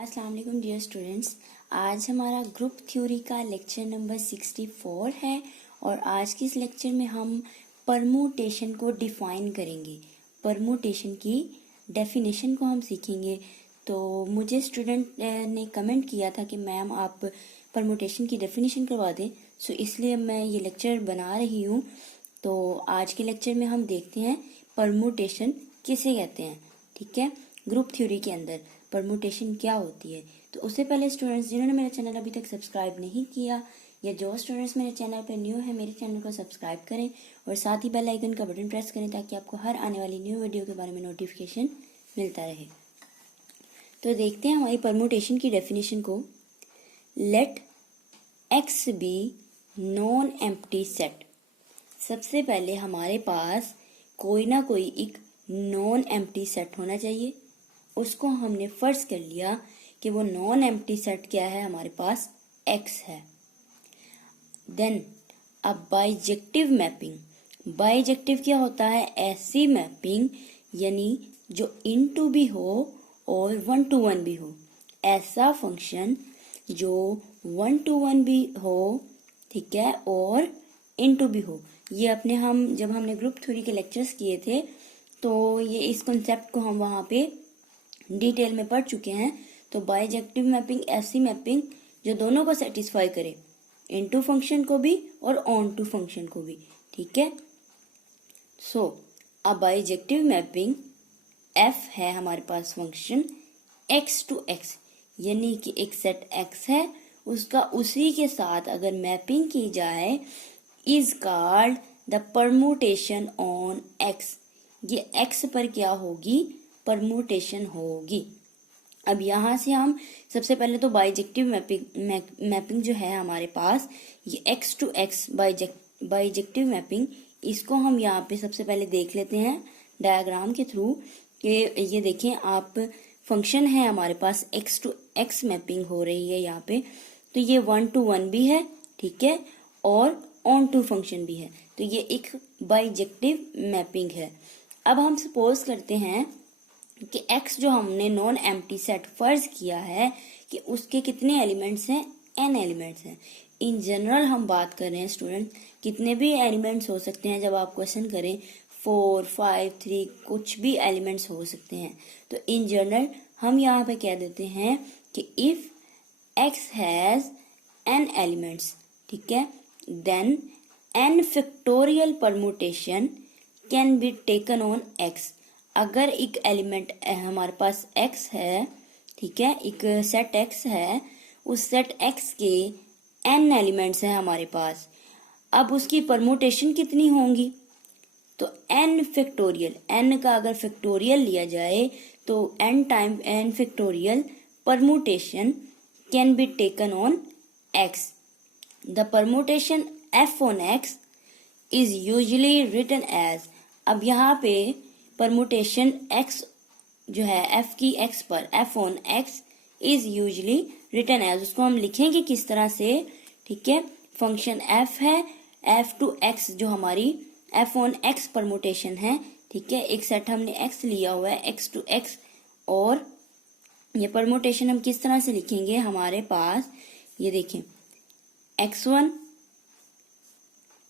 अस्सलाम वालेकुम dear students. आज हमारा ग्रुप थ्योरी का लेक्चर नंबर 64 है और आज के इस लेक्चर में हम परमुटेशन को डिफाइन करेंगे। परमुटेशन की डेफिनेशन को हम सीखेंगे। तो मुझे स्टूडेंट ने कमेंट किया था कि मैम आप परमुटेशन की डेफिनेशन करवा दें, सो इसलिए मैं ये लेक्चर बना रही हूँ। तो आज के लेक्चर में हम देखते हैं परमुटेशन किसे कहते हैं। ठीक है, ग्रुप थ्योरी के अंदर परमुटेशन क्या होती है। तो उससे पहले स्टूडेंट्स जिन्होंने मेरा चैनल अभी तक सब्सक्राइब नहीं किया या जो स्टूडेंट्स मेरे चैनल पर न्यू है, मेरे चैनल को सब्सक्राइब करें और साथ ही बेल आइकन का बटन प्रेस करें ताकि आपको हर आने वाली न्यू वीडियो के बारे में नोटिफिकेशन मिलता रहे। तो देखते हैं हमारी परमुटेशन की डेफिनेशन को। Let X be non empty set. सबसे पहले हमारे पास कोई ना कोई एक नॉन एम्प्टी सेट होना चाहिए। उसको हमने फर्ज कर लिया कि वो नॉन एम्प्टी सेट क्या है, हमारे पास x है। देन अब बाइजेक्टिव मैपिंग। बाइजेक्टिव क्या होता है? ऐसी मैपिंग यानी जो इनटू भी हो और 1 to 1 भी हो। ऐसा फंक्शन जो 1 to 1 भी हो, ठीक है, और इनटू भी हो। ये अपने जब हमने ग्रुप थ्योरी के लेक्चर्स किए थे तो ये इस कॉन्सेप्ट को हम वहाँ पे डिटेल में पढ़ चुके हैं। तो बाइजेक्टिव मैपिंग ऐसी मैपिंग जो दोनों को सेटिस्फाई करे, इनटू फंक्शन को भी और ऑन टू फंक्शन को भी। ठीक है, सो अ बाइजेक्टिव मैपिंग एफ है हमारे पास फंक्शन एक्स टू एक्स, यानी कि एक सेट एक्स है, उसका उसी के साथ अगर मैपिंग की जाए is called the permutation on x. ये एक्स पर क्या होगी? परमुटेशन होगी। अब यहाँ से हम सबसे पहले तो बाइजेक्टिव मैपिंग जो है हमारे पास, ये X to X bijective mapping, इसको हम यहाँ पे सबसे पहले देख लेते हैं डायग्राम के थ्रू। कि ये देखें आप, फंक्शन है हमारे पास एक्स टू एक्स मैपिंग हो रही है यहाँ पे। तो ये 1 to 1 भी है, ठीक है, और ऑन टू फंक्शन भी है। तो ये एक बाइजेक्टिव मैपिंग है। अब हम सपोज करते हैं कि x जो हमने नॉन एम्प्टी सेट फर्ज किया है कि उसके कितने एलिमेंट्स हैं? n एलिमेंट्स हैं। इन जनरल हम बात कर रहे हैं स्टूडेंट, कितने भी एलिमेंट्स हो सकते हैं। जब आप क्वेश्चन करें 4, 5, 3 कुछ भी एलिमेंट्स हो सकते हैं। तो इन जनरल हम यहाँ पे कह देते हैं कि if x has n elements, ठीक है, then n factorial permutation can be taken on x। अगर एक एलिमेंट हमारे पास x है, ठीक है, एक सेट x है, उस सेट x के n एलिमेंट्स हैं हमारे पास। अब उसकी परमुटेशन कितनी होंगी? तो n फैक्टोरियल, n का अगर फैक्टोरियल लिया जाए तो n time n factorial permutation can be taken on x। The permutation f on x is usually written as. अब यहाँ पे परमुटेशन x जो है f की x पर, f on x is usually written as, उसको हम लिखेंगे किस तरह से? ठीक है, फंक्शन f है, f टू x जो हमारी f ऑन x परमुटेशन है, ठीक है, एक सेट हमने x लिया हुआ है x टू x, और ये परमुटेशन हम किस तरह से लिखेंगे? हमारे पास ये देखें x1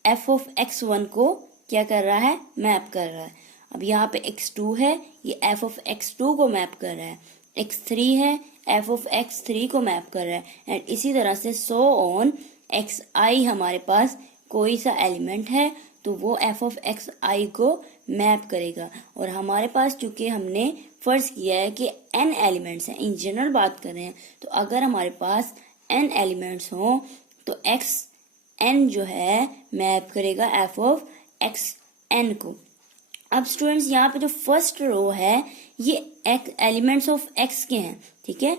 f ऑफ x1 को क्या कर रहा है? मैप कर रहा है। अब यहाँ पे x2 है, ये f ऑफ x2 को मैप कर रहा है। x3 है, f ऑफ x3 को मैप कर रहा है। एंड इसी तरह से सो ऑन xi हमारे पास कोई सा एलिमेंट है तो वो f ऑफ xi को मैप करेगा। और हमारे पास चूंकि हमने फर्ज किया है कि n एलिमेंट्स हैं, इन जनरल बात कर रहे हैं, तो अगर हमारे पास n एलिमेंट्स हों तो xn जो है मैप करेगा f ऑफ xn को। अब स्टूडेंट्स यहाँ पे जो फर्स्ट रो है ये एलिमेंट्स ऑफ x के हैं, ठीक है।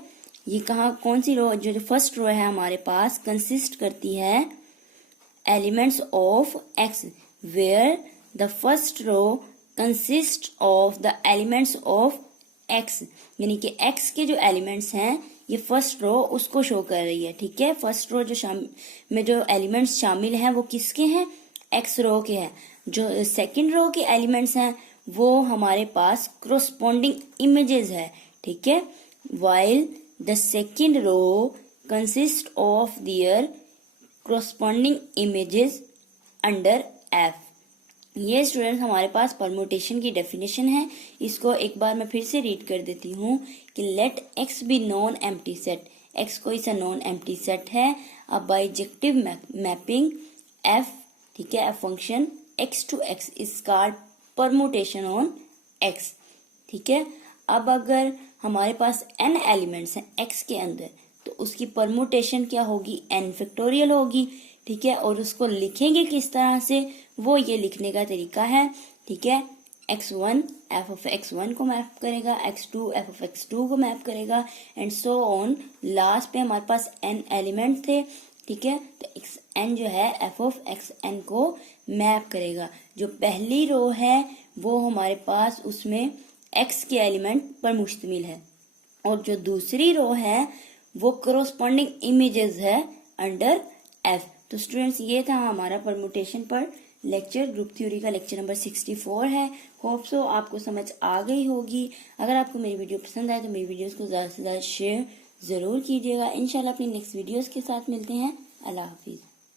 ये कौन सी रो? जो फर्स्ट रो है हमारे पास कंसिस्ट करती है elements of x, where the first row consist of the elements of x, यानी कि x के जो एलिमेंट्स हैं ये फर्स्ट रो उसको शो कर रही है, ठीक है। फर्स्ट रो में जो एलिमेंट्स शामिल हैं वो किसके हैं? x रो के हैं। जो सेकंड रो के एलिमेंट्स हैं वो हमारे पास कोरोस्पोंडिंग इमेजेस है, ठीक है। While the second row consist of their corresponding images under F। ये स्टूडेंट्स हमारे पास परमुटेशन की डेफिनेशन है। इसको एक बार मैं फिर से रीड कर देती हूँ कि let X be non empty set. X कोई सा नॉन एम्प्टी सेट है। अब बाइजेक्टिव मैपिंग F, ठीक है, F function X to X is called permutation on X, ठीक है। अब अगर हमारे पास n एलिमेंट्स हैं X के अंदर तो उसकी परमुटेशन क्या होगी, n फैक्टोरियल होगी, ठीक है। और उसको लिखेंगे किस तरह से, वो ये लिखने का तरीका है, ठीक है। x1 f ऑफ x1 को मैप करेगा, x2 f ऑफ x2 को मैप करेगा एंड सो ऑन। लास्ट पे हमारे पास n एलिमेंट थे, ठीक है, तो xn जो है f ऑफ xn को मैप करेगा। जो पहली रो है वो हमारे पास उसमें x के एलिमेंट पर मुश्तमिल है और जो दूसरी रो है वो कोरोस्पॉन्डिंग इमेजेस है अंडर F। तो स्टूडेंट्स ये था हमारा परमुटेशन पर लेक्चर, ग्रुप थ्योरी का लेक्चर नंबर 64 है। होप सो आपको समझ आ गई होगी। अगर आपको मेरी वीडियो पसंद आए तो मेरी वीडियोस को ज़्यादा से ज़्यादा शेयर ज़रूर कीजिएगा। इंशाल्लाह अपनी नेक्स्ट वीडियोस के साथ मिलते हैं। अल्लाह हाफिज़।